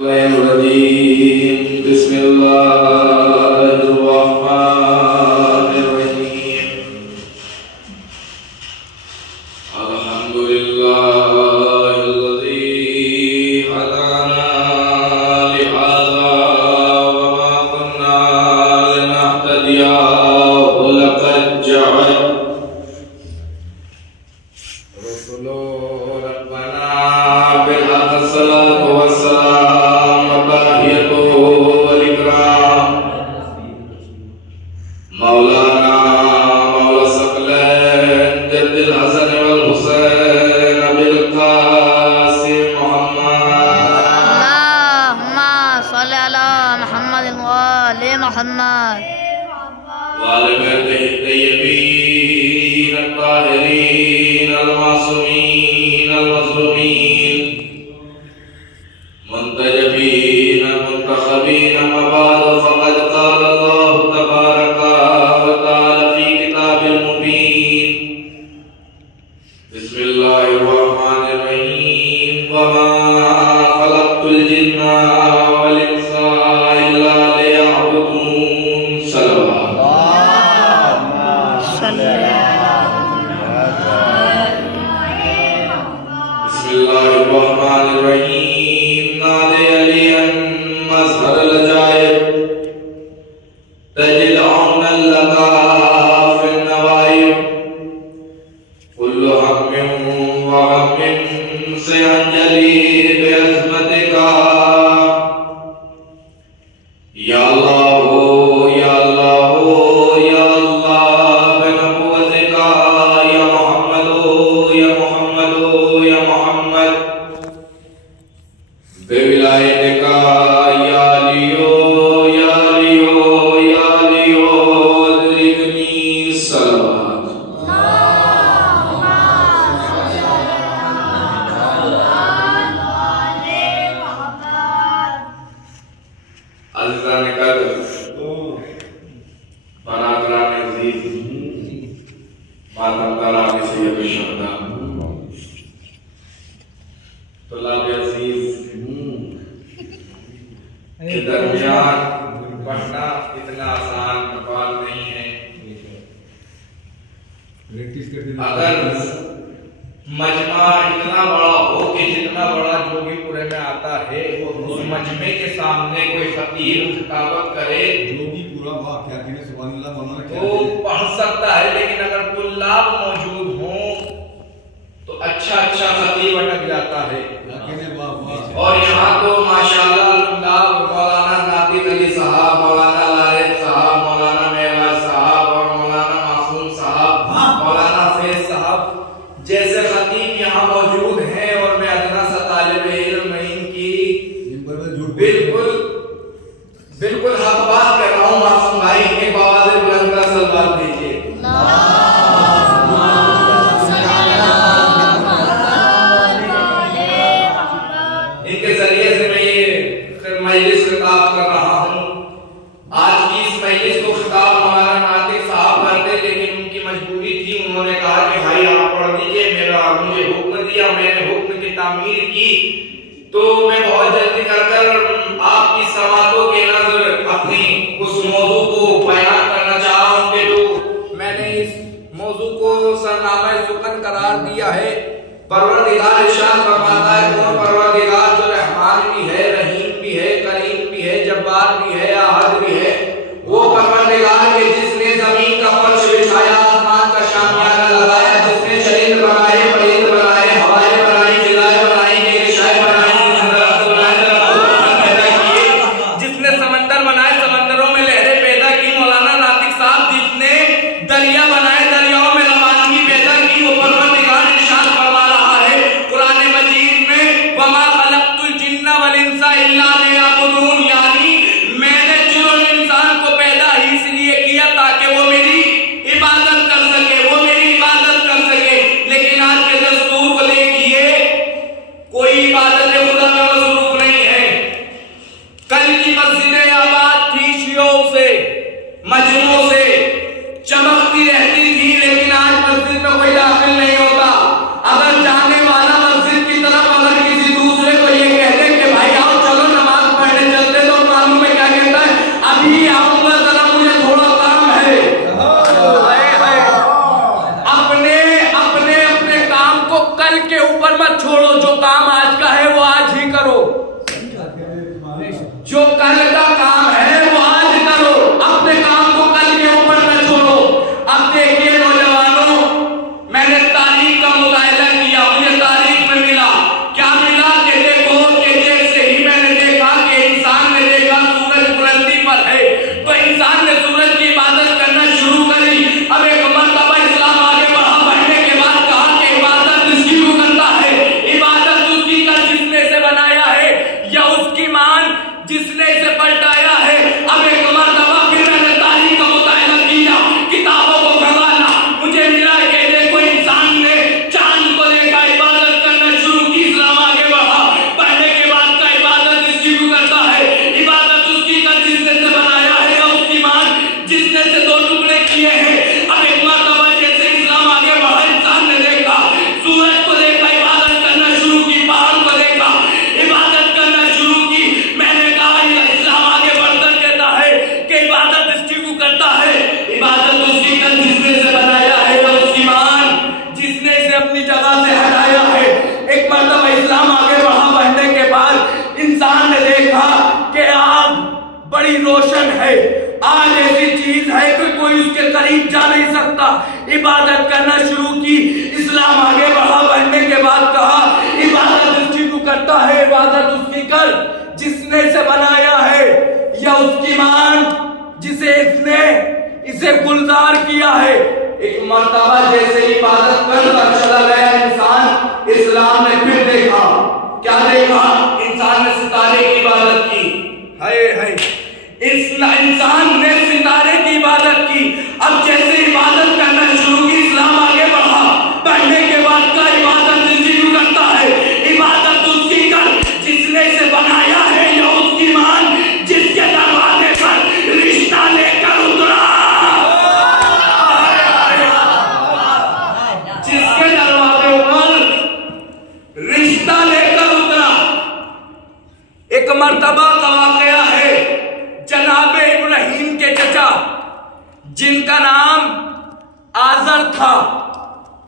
الرجيم بسم الله الرحمن الرحيم الحمد لله الذي هدانا لهذا وما كنا لنهتدي لقد جعل رسل ربنا بالحق الصلاة والسلام مولانا مولا ثقلين جد الحسن والحسين بالقاسم محمد اللهم صل على محمد وآل محمد وآل بيته الطيبين الطاهرين المعصومين المظلومين منتجبين منتخبين أما بعد فقد قال الله تبارك وتعالى في كتاب المبين بسم الله الرحمن الرحيم وما خلقت الجن والإنس إلا ليعبدون صلوات بسم الله الرحمن الرحيم نادي عليا مظهر العجائب تجد عون لك في النوائب كل هم وهم سينجلي بعزمتك يا الله يا الله يا الله بنبوتك يا محمد يا محمد يا محمد بولایتک یا علیو یا علیو یا علیو ادرکنی صلوات عزیزان قدر برادران عزیز ماتم ترانی سید الشہداء طلاب عزیز کے درمیان پڑھنا اتنا آسان بات نہیں ہے. اگر مجمع اتنا بڑا ہو کہ جتنا بڑا جوگی پورے میں آتا ہے وہ اس مجمع کے سامنے کوئی خطیب خطابت کرے جوگی پورا واہ کیا کہنے سبحان اللہ مولانا کیا وہ پڑھ سکتا ہے، لیکن اگر طلاب موجود ہوں تو اچھا خطیب اٹک جاتا ہے. اور یہاں تو ماشاءاللہ طلاب مولانا ناطق علی صاحب، مولانا لارق صاحب، مولانا معراج صاحب اور مولانا معصوم صاحب، مولانا فیض صاحب جیسے خطیب یہاں موجود ہیں، اور میں ادنا سا طالب علم ان کی بالکل حق بات کر رہا ہوں. معصوم بھائی ایک آواز بلند کر سلوات بھیجیے. ان کے ذریعے سے میں یہ مجلس خطاب کر رہا ہوں. آج کی اس مجلس کو خطاب مولانا ناطق صاحب کرتے، لیکن ان کی مجبوری تھی. انہوں نے کہا کہ بھائی آپ پڑھ دیجئے، مجھے حکم دیا، میں نے حکم کی تعمیر کی، تو میں بہت جلدی کر آپ کی سماعتوں کے نظر اپنی اس موضوع کو بیان کرنا چاہ رہا ہوں کہ جو میں نے اس موضوع کو سرنامہ سکن قرار دیا ہے. پروردگار ارشاد فرماتا ہے کون پروردگار جو رحمان بھی ہے، رحیم بھی ہے، کریم بھی ہے، جبار بھی ہے، احد بھی ہے، وہ پروردگار کے جس نے زمین کا فرش بچھایا، آسمان کا شامیانہ لگایا، جس نے چرند بنائے، پرند بنائے، ہوائیں بنائی، فضائیں بنائی، گردشائیں بنائی، درخت بنائے، درختوں میں پھل پیدا کیے، جس نے سمندر بنائے، سمندروں میں لہریں پیدا کی. مولانا ناطق صاحب جس نے دریا بنائے، دریاؤں میں روانگی پیدا کی، وہ پروردگار ارشاد فرما رہا ہے قرآن مجید میں وَمَا خَلَقْتُ الْجِنَّ وَالْإِنسَ إِلَّا لِيَعْبُدُونِ، یعنی میں نے جن اور انسان کو پیدا ہی اس لیے کیا تاکہ وہ میری عبادت کر سکے، وہ میری عبادت کر سکے. لیکن آج کے دستور کو دیکھیے، کوئی عبادت خدا میں مصروف نہیں ہے. کل کی مسجدیں آباد تھی شیعوں سے، مجموعوں سے چمکتی رہتی تھی، لیکن آج مسجد میں کوئی داخل نہیں ہوتا. اگر جانے والا مسجد کی طرف اگر کسی دوسرے کو یہ کہتے کہ بھائی آؤ چلو نماز جو کل کا کام ہے وہ آج کرو، اپنے کام کو کل کے اوپر نہ چھوڑو۔ اب دیکھیے نوجوانوں، میں نے تاریخ کا مطالعہ کیا، مجھے تاریخ میں ملا کیا ملا کہ دیکھو کہ جیسے ہی میں نے دیکھا کہ انسان نے دیکھا سورج بلندی پر ہے تو انسان نے سورج کی عبادت کرنا شروع کری۔ اب ایک مرتبہ اسلام آگے بڑھا، بڑھنے کے بعد کہا کہ عبادت اس کی کو کرتا ہے، عبادت اس کی کر جس نے اسے بنایا ہے یا اس کی مان جس نے اسے پلٹایا ہے۔ اب ایک مرتبہ پھر میں نے تاریخ کا مطالعہ کیا، کتابوں کو کھنگالا، مجھے ملا کہ دیکھو انسان نے چاند کو دیکھا، عبادت کرنا شروع کی، اسلام آگے بڑھا، بڑھنے کے بعد کا عبادت اس کی کو کرتا ہے، عبادت اس کی کر جس نے اسے بنایا ہے یا اس کی مان جس نے اسے دو ٹکڑے کیے ہیں۔ اب ایک مرتبہ جیسے اسلام آگے بڑھا، انسان نے دیکھا سورج کو دیکھا، عبادت کرنا شروع کی، پہاڑ کو دیکھا، عبادت کرنا شروع کی۔ میں نے کہا یہ اسلام آگے بڑھ کر کہتا ہے کہ عبادت اس کی کو کرتا ہے، عبادت اس کی کر جس نے اسے بنایا ہے یا اس کی مان جس نے اسے اپنی جگہ سے ہٹایا ہے۔ ایک مرتبہ اسلام آگے بڑھا، بڑھنے کے بعد انسان نے دیکھا کہ آگ بڑی روشن ہے، آج ایسی چیز ہے کہ کوئی اس کے قریب جا نہیں سکتا، عبادت کرنا شروع کی۔ اسلام آگے بڑھا، بڑھنے کے بعد کہا عبادت اس کی کو کرتا ہے، عبادت اس کی کر جس نے اسے بنایا ہے یا اس کی مان جسے اس نے اسے گلزار کیا ہے۔ ایک مرتبہ جیسے عبادت کر چلا گیا انسان، اسلام نے پھر دیکھا، کیا دیکھا؟ انسان نے ستارے کی عبادت کی، انسان نے ستارے کی عبادت کی۔ اب جیسے عبادت کرنا شروع کی، اسلام آگے بڑھا، بڑھنے کے بعد کا عبادت اس کی کرتا ہے، عبادت اس کی کر جس نے اسے بنایا ہے یا اس کی مان جس کے دروازے پر رشتہ لے کر اترا، جس کے دروازے پر رشتہ لے کر اترا۔ ایک مرتبہ کا واقعہ ہے، جناب ابراہیم کے چچا جن کا نام آزر تھا،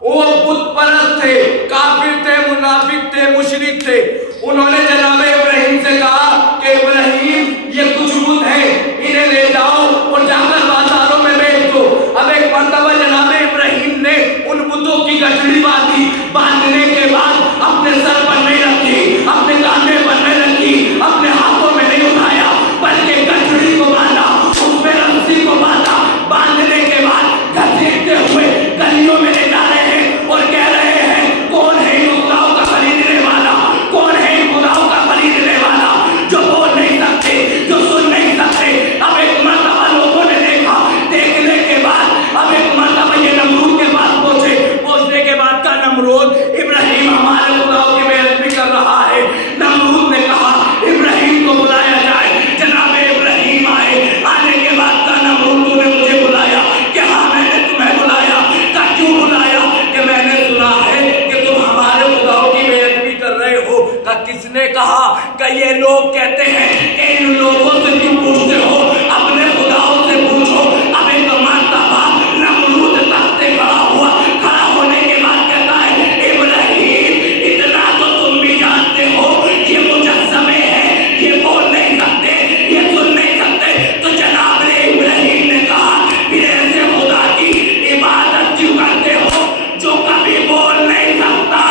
وہ بت پرست تھے، کافر تھے، منافق تھے، مشرک تھے۔ انہوں نے جناب ابراہیم سے کہا کہ ابراہیم یہ کچھ بت ہیں، انہیں لے جاؤ اور جا کر بازاروں میں بیچ دو۔ اب ایک مرتبہ جناب ابراہیم نے ان بتوں کی گٹھڑی باندھی، باندھنے کے بعد اپنے سر پر نہیں رکھی، اپنے کاندھے پر نہیں رکھی، اپنے ہاتھوں میں نہیں اٹھایا، بلکہ گٹھڑی کو باندھا، اس پہ رسی کو باندھا۔ باندھنے کے بعد گھسیٹتے ہوئے گلیوں میں لے جا رہے ہیں اور کہہ رہے ہیں کون ہے ان خداؤں کا خریدنے والا، کون ہے ان خداؤں کا خریدنے والا جو بول نہیں سکتے، جو سن نہیں سکتے۔ اب ایک مرتبہ لوگوں نے دیکھا، دیکھنے کے بعد اب ایک مرتبہ یہ نمرود کے پاس پہنچے، پہنچنے کے بعد کا نمرود ابراہیم ہمارے خداؤں کی بے ادبی کر رہا ہے۔ نمرود نے کہا ابراہیم کو بلایا جائے، جناب ابراہیم آئے، آنے کے بعد کا نمرود تو نے مجھے بلایا کہ ہاں میں نے تمہیں بلایا، کہ کیوں بلایا؟ کہ میں نے سنا ہے کہ تم ہمارے خداؤں کی بے ادبی کر رہے ہو۔ کہ کس نے کہا؟ کہ یہ لوگ کہتے ہیں کہ ان لوگوں سے کیوں پوچھتے ہو، اپنے خداؤں سے پوچھو۔ اب ایک مرتبہ نمرود تخت سے کھڑا ہوا، کھڑا ہونے کے بعد کہتا ہے ابراہیم اتنا تو تم بھی جانتے ہو یہ مجسمے ہیں، یہ بول نہیں سکتے، یہ سن نہیں سکتے۔ تو جناب ابراہیم نے کہا پھر ایسے خدا کی عبادت کیوں کرتے ہو جو کبھی بول نہیں سکتا،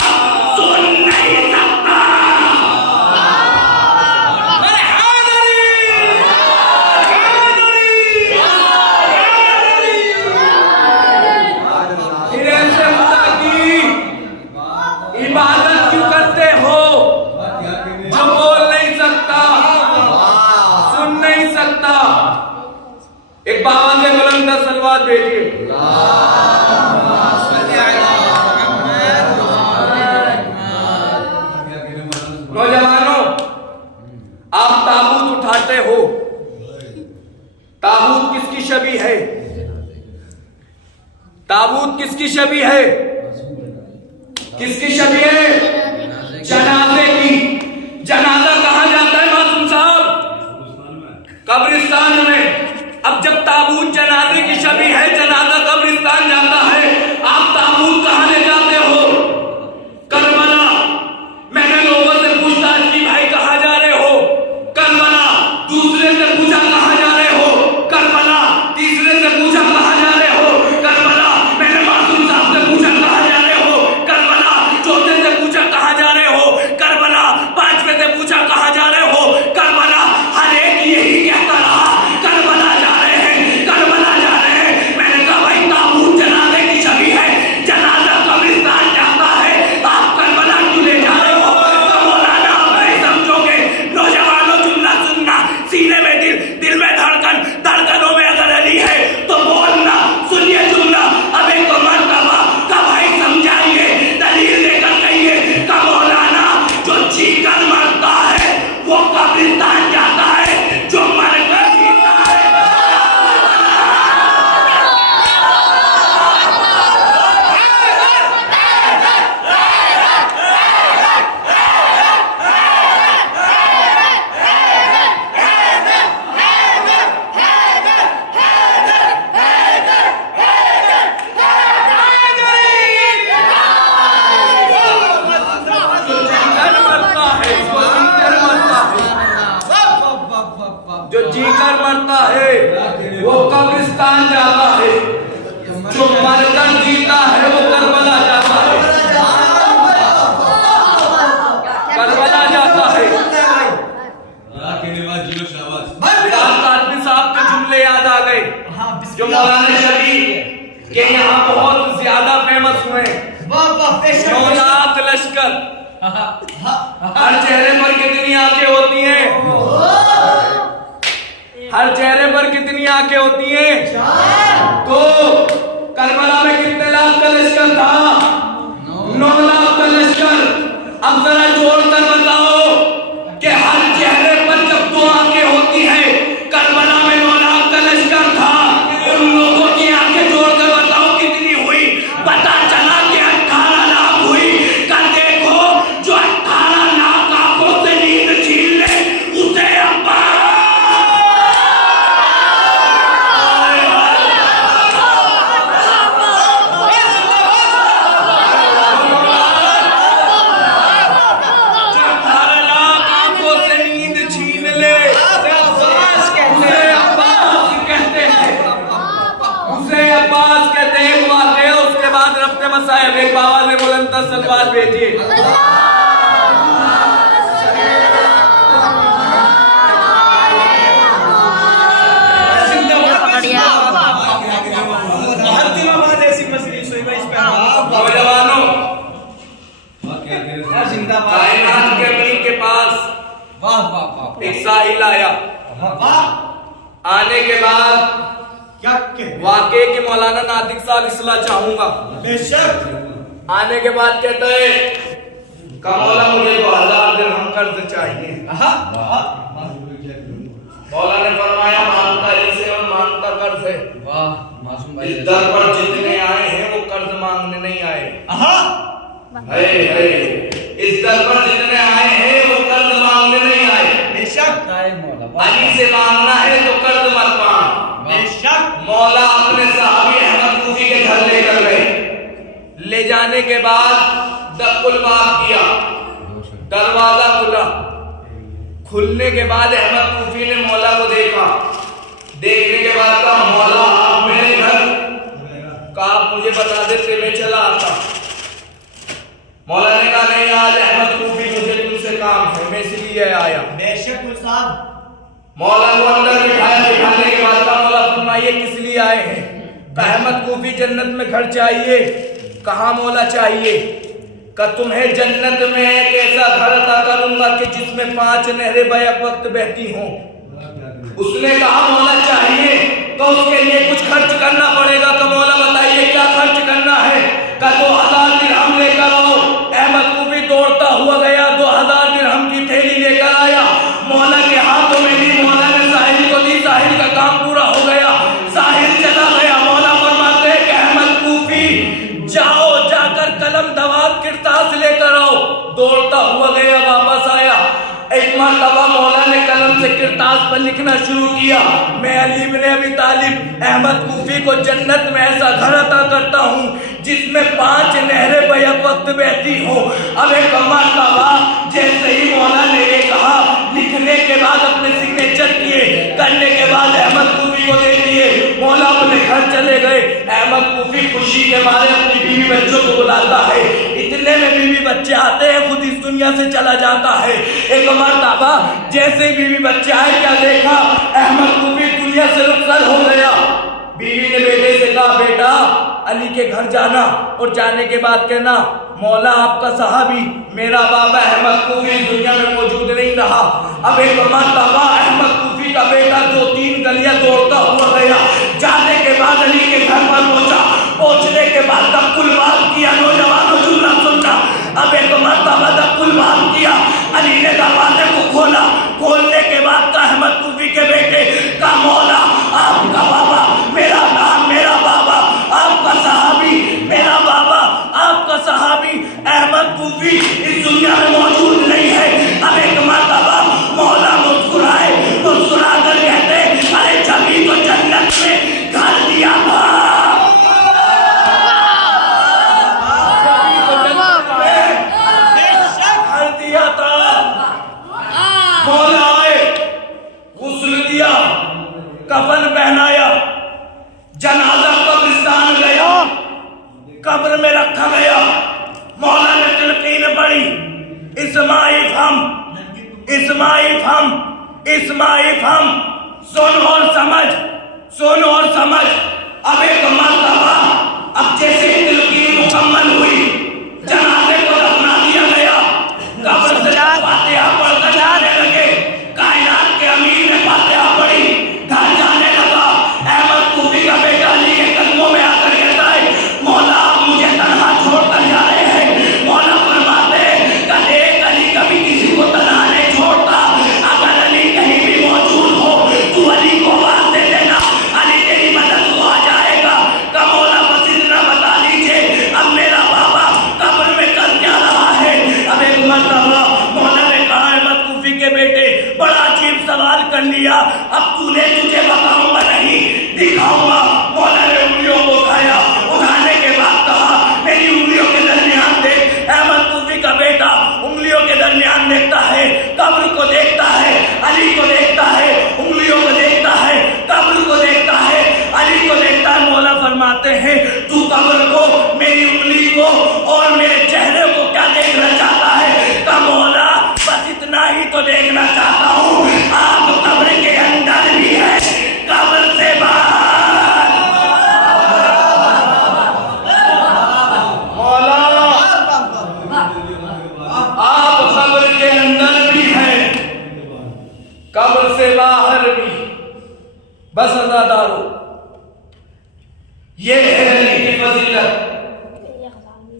سن نہیں سکتا؟ پھر ایسے خدا کی عبادت کیوں کرتے ہو جو بول نہیں سکتا، سن نہیں سکتا؟ ایک باواز بلند صلوات بھیجیے۔ نوجوانوں، آپ تابوت اٹھاتے ہو، تابوت کس کی شبیہ ہے؟ تابوت کس کی شبیہ ہے؟ کس کی شبیہ ہے؟ جنازے کی۔ جنازہ کہاں جاتا ہے معصوم صاحب؟ قبرستان میں۔ اب جب تابوت جنازے کی شبیہ ہے، جنازہ قبرستان جاتا ہے، آپ تابوت کہاں لے جاتے ہو؟ کربلا۔ میں نے لوگوں سے پوچھتاچھ کی، بھائی کہاں جا رہے ہو؟ جو جی کر مرتا ہے وہ قبرستان جاتا ہے، جو مر کر جیتا ہے وہ کربلا جاتا ہے، کربلا جاتا ہے۔ کاتمی صاحب کے جملے یاد آ گئے جو مولانا شریف کے یہاں بہت زیادہ فیمس ہوئے۔ 9 لاکھ لشکر، ہر چہرے پر کتنی آنکھیں ہوتی ہیں؟ ہر چہرے پر کتنی آنکھیں ہوتی ہیں؟ تو کربلا میں کتنے لاکھ کا لشکر تھا؟ 9 لاکھ کا لشکر۔ اب ذرا جوڑ کر بتاؤ کہ ہر چہرے پر جب 2 آنکھیں ہوتی ہیں، کربلا میں 9 لاکھ کا لشکر تھا، ان لوگوں کی آنکھیں جوڑ کر بتاؤ کتنی ہوئی؟ پتا چلا کہ 18 لاکھ ہوئی۔ کر دیکھو جو 18 لاکھ آنکھوں سے نیند چھین لے اسے صاحب ایک باوا نے بلند سلوات بھیجیے۔ نوجوانوں، کائنات کے امیر کے پاس ایک ساحل آیا، آنے کے بعد واقعے کی مولانا ناطق صاحب اصلاح چاہوں گا۔ بے شک آنے کے بعد کہتا ہے کہ مولا مجھے 2000 درہم قرض چاہیے۔ مولا نے فرمایا مانگتا اسے اور مانگتا قرض ہے۔ اس در پر جتنے آئے ہیں وہ قرض مانگنے نہیں آئے، اس در پر جتنے آئے ہیں وہ قرض مانگنے نہیں آئے۔ بے شک علی سے مانگنا ہے تو قرض مت مانگ۔ مولا اپنے صحابی احمد کوفی کے گھر لے کر گئے، لے جانے کے بعد دق الباب کیا، دروازہ کھلا، کھلنے کے بعد احمد کوفی نے مولا کو دیکھا، دیکھنے کے بعد کہا مولا آپ میرے گھر؟ کہا آپ مجھے بتا دیتے میں چلا آتا۔ مولا نے کہا نہیں آج احمد کوفی مجھے تم سے کام ہے، میں اس لیے آیا۔ بے شک صاحب مولا کو اندر بٹھایا، بٹھانے کے بعد کہا مولا فرمائیے کس لیے آئے ہیں؟ کہا احمد کوفی جنت میں گھر چاہیے۔ کہاں مولا چاہیے؟ کہ تمہیں جنت میں ایک ایسا گھر عطا کروں گا کہ جس میں 5 نہریں بیک وقت بہتی ہوں۔ اس نے کہا مولا چاہیے تو اس کے لیے کچھ خرچ کرنا پڑے گا۔ کہ مولا بتائیے کیا خرچ کرنا ہے؟ کہ 2000 درہم لے کر آؤ۔ احمد کوفی دوڑتا ہوا گیا، 2000 درہم کی تھیلی لے کر آیا، مولا کے ہاتھوں میں دی، مولا نے ساحل کو دی، ساحل کا کام پورا ہو گیا، ساحل چلا گیا۔ مولا فرماتے ہیں کہ احمد کوفی جاؤ، جا کر قلم دوات کرتاس لے کر آؤ۔ دوڑتا ہوا گیا، واپس آیا، ایک مرتبہ مولا نے قلم سے کرتاس پر لکھنا شروع کیا، میں علی بن ابی طالب احمد کوفی کو جنت میں ایسا گھر عطا کرتا ہوں جس میں 5 نہریں بیک وقت بہتی ہوں۔ اب ایک مرتبہ جیسے ہی مولا نے یہ کہا، لکھنے کے بعد اپنے سگنیچر کیے، کرنے کے بعد احمد کوفی کو دے دیے، مولا اپنے گھر چلے گئے۔ احمد کوفی خوشی کے مارے اپنی بیوی بچوں کو بلاتا ہے، اتنے میں بیوی بچے آتے ہیں، خود اس دنیا سے چلا جاتا ہے۔ ایک مرتبہ جیسے بیوی بچے آئے، کیا دیکھا؟ احمد کوفی دنیا سے رخصت ہو گیا۔ بیوی نے بیٹے سے کہا بیٹا علی کے گھر جانا، اور جانے کے بعد کہنا مولا آپ کا صحابی میرا بابا احمد کوفی دنیا میں موجود نہیں رہا۔ اب ایک مرتبہ احمد کوفی کا بیٹا 2-3 گلیاں دوڑتا ہوا گیا، جانے کے بعد علی کے گھر پر پہنچا، پہنچنے کے بعد دق الباب کیا۔ نوجوانوں جملہ سننا، اب ایک مرتبہ دق الباب کیا، علی نے دروازے کو کھولا، کھولنے کے بعد کا احمد کوفی کے بیٹے کا مولا آپ کا بابا میرا نام، میرا بابا آپ کا صحابی، میرا بابا آپ کا صحابی احمد کوفی اس دنیا میں موجود نہیں ہے۔ اب ایک مرتبہ مولا مسکرائے، مسکرا کر کہتے ارے جبھی تو جنت میں گھر دیا تھا، مولا آئے، غسل دیا، کفن پہنایا، جنازہ قبرستان گیا، قبر میں رکھا گیا، مولا نے تلقین پڑھی، اسماعیل ہم، اسماعیل ہم، اسماعیل ہم، سن اور سمجھ، سن اور سمجھ، اب ایک مرتبہ اب جیسے تلقین مکمل ہوئی، جنازے کو دفنا دیا گیا، قبر سے فاتحہ پڑھ کر جانے لگے، کائنات کے امیر نے فاتحہ پڑھی، گھر جانے لگا، احمد کوفی کا بیٹا علی کے قدموں میں آ کر کہتا ہے مولا آپ مجھے تنہا چھوڑ کر جا رہے ہیں، مولا فرماتے ہیں کہ ایک علی کبھی کسی کو تنہا نہیں چھوڑتا، اگر علی کہیں بھی موجود ہو تو علی کو آواز دے دینا، علی تیری مدد کو آ جائے گا، کہ مولا بس اتنا بتا لیجئے اب میرا بابا قبر میں کر کیا رہا ہے۔ اب ایک مرتبہ مولا نے کہا احمد کوفی کے بیٹے بڑا عجیب سوال کر لیا، اب تو نے تجھے بتاؤں گا نہیں دکھاؤں گا۔ مولا نے انگلیوں کو اٹھایا، اٹھانے کے بعد کہا میری انگلیوں کے درمیان دیکھ۔ احمد کوفی کا بیٹا انگلیوں کے درمیان دیکھتا ہے، قبر کو دیکھتا ہے، علی کو دیکھتا ہے، انگلیوں کو دیکھتا ہے، قبر کو دیکھتا ہے، علی کو دیکھتا ہے۔ مولا فرماتے ہیں تو قبر کو، میری انگلی کو اور میرے چہرے کو کیا دیکھنا چاہتا ہے؟ کہ مولا بس اتنا ہی تو دیکھنا چاہتا ہوں، آپ قبر کے اندر بھی ہے، قبر سے باہر۔ مولا آپ قبر کے اندر بھی ہیں، قبر سے باہر بھی۔ بس عزادارو، یہ ہے علی کی فضیلت،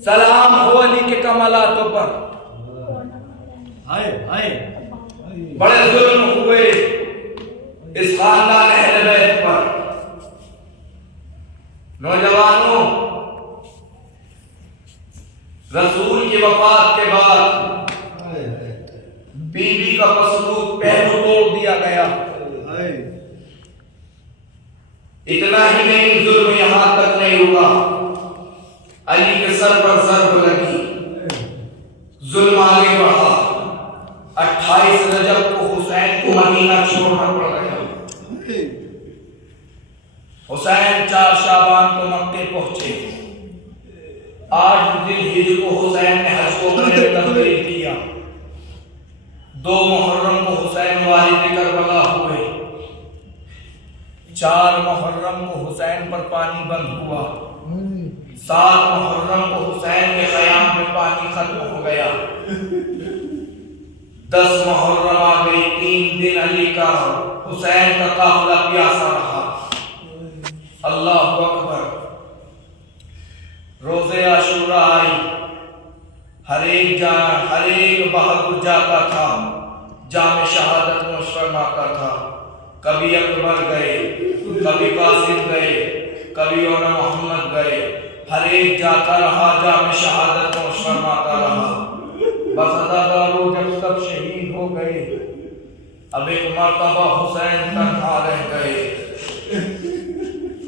سلام ہو علی کے کمالاتوں پر۔ بڑے ظلم ہوئے اس خاندان اہل بیت پر۔ نوجوانوں، رسول کی وفات کے بعد بیوی کا مصلوب پہلو توڑ دیا گیا۔ اتنا ہی نہیں، ظلم یہاں تک نہیں ہوا، علی کے سر پر ضرب لگی، ظلم آگے بڑھا، 28 رجب کو حسین کو مدینہ چھوڑنا پڑ گیا۔ حسین 4 شعبان کو مکے پہنچے، 8 ذوالحجہ کو حسین نے حج کو عمرے میں تبدیل کیا، 2 محرم کو حسین والد کربلا ہوئے، 4 محرم کو حسین پر پانی بند ہوا، 7 محرم کو حسین کے خیام میں پانی ختم ہو گیا، 10 محرم آ گئی، 3 دن علی کا حسین کا قافلہ پیاسا رہا۔ اللہ اکبر، روز عاشورہ آئی، ہر ایک بہادر جاتا تھا، جام شہادت میں فرماتا تھا، کبھی اکبر گئے، کبھی قاسم گئے، کبھی اونا محمد گئے، ہر ایک جاتا رہا، جام شہادت میں فرماتا رہا۔ بس عزادارو، جب سب شہید ہو گئے، اب ایک مرتبہ حسین تنہا رہ گئے،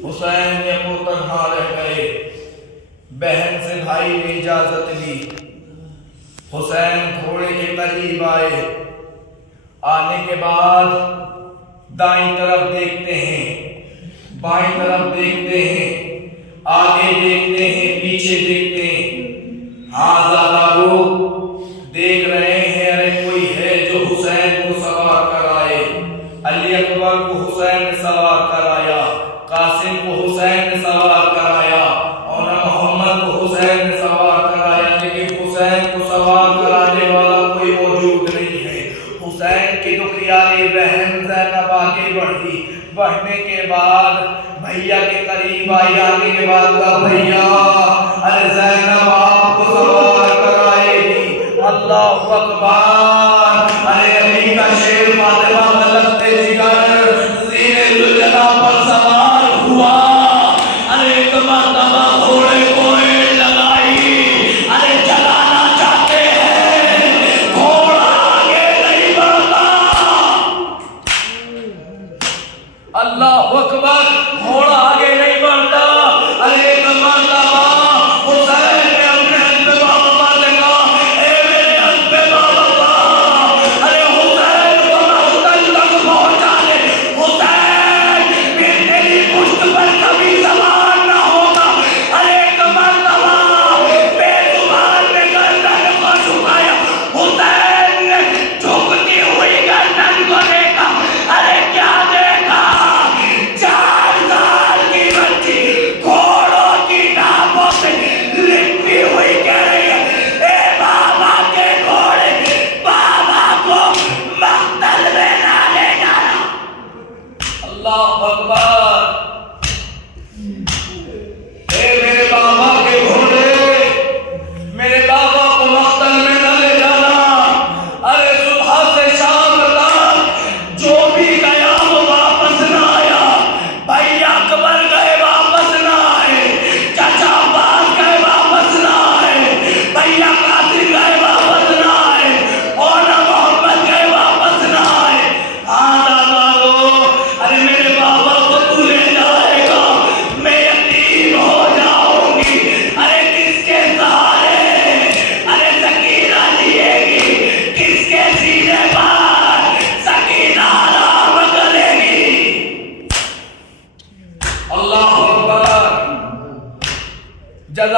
حسین نے وہ تنہا رہ گئے۔ بہن سے بھائی نے اجازت لی، حسین گھوڑے کے قریب آئے، آنے کے بعد دائیں طرف دیکھتے ہیں، بائیں طرف دیکھتے ہیں، آگے دیکھتے ہیں، پیچھے دیکھتے ہیں، ہاں عزادارو دیکھ رہے ہیں، ارے کوئی ہے جو حسین کو سوار کرائے۔ علی اکبر کو حسین نے سوار کرایا، قاسم کو حسین نے سوار کرایا، اور محمد کو حسین نے سوار کرایا، لیکن حسین کو سوار کرانے والا کوئی موجود نہیں ہے۔ حسین کی دکھیاری بہن زینب آگے بڑھی، بڑھنے کے بعد بھیا کے قریب آئی، آنے کے بعد کہا بھیا ارے زینب آپ کو سوار کرائے گی۔ اللہ اکبر، ارے علی کا شیر فاطمہ ملکتے جگر سینے الجلا پر سوار ہوا، ارے ایک مرتبہ گھوڑے کو ایڑ لگائی، ارے چلانا چاہتے ہیں، گھوڑا آگے نہیں بڑھتا۔ اللہ اکبر، گھوڑا آگے نہیں بڑھتا، ارے ایک مرتبہ حسین نے اپنے حسب بابا سے کہا اے میرے حسب بابا، ارے حسین کو مقتل تک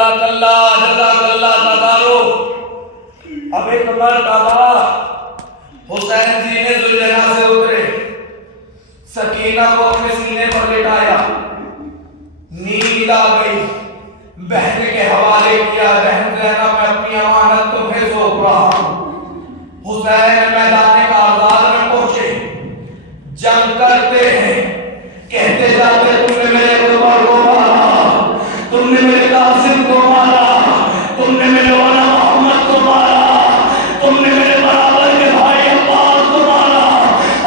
جزاک اللہ زادارو. اب ایک مرتبہ حسین جی نے ذوالجناح سے اترے، سکینہ کو اپنے سینے پر لٹایا، نیند آ گئی، بہن کے حوالے کیا. بہن زینب میں اپنی امانت تمہیں سونپ رہا ہوں. حسین میدان کارزار میں پہنچے، جنگ کرتے ہیں، کہتے جاتے تم نے میرے عمر کو مارا، تم نے میرے قاسم کو مارا، تم نے میرے والا محمد کو مارا، تم نے میرے برابر کے بھائی عباس کو مارا.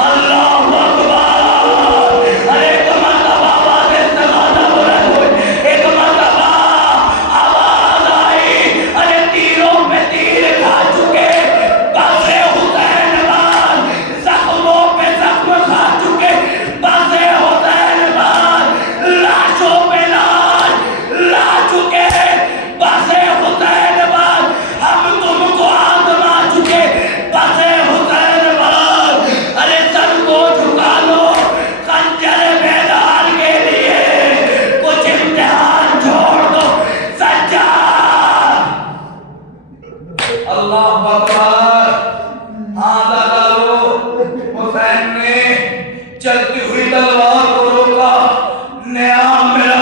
اللہ اکبر. ایک مرتبہ آواز استغاثہ بلند ہوئی، ایک مرتبہ آواز آئی، ارے تیروں پہ تیر کھا چکے بس حسین باد، زخموں پہ زخم کھا چکے بس حسین باد، لاشوں پہ لاش لا چکے بس حسین باد، ہم تم کو آزما چکے بس حسین باد. ارے سر کو جھکا لو خنجر بیدار کے لیے، کچھ امتحان چھوڑ دو سجاد. اللہ اکبر. ہاں دادارو، حسین نے چلتی ہوئی تلوار کو روکا، نیام میرا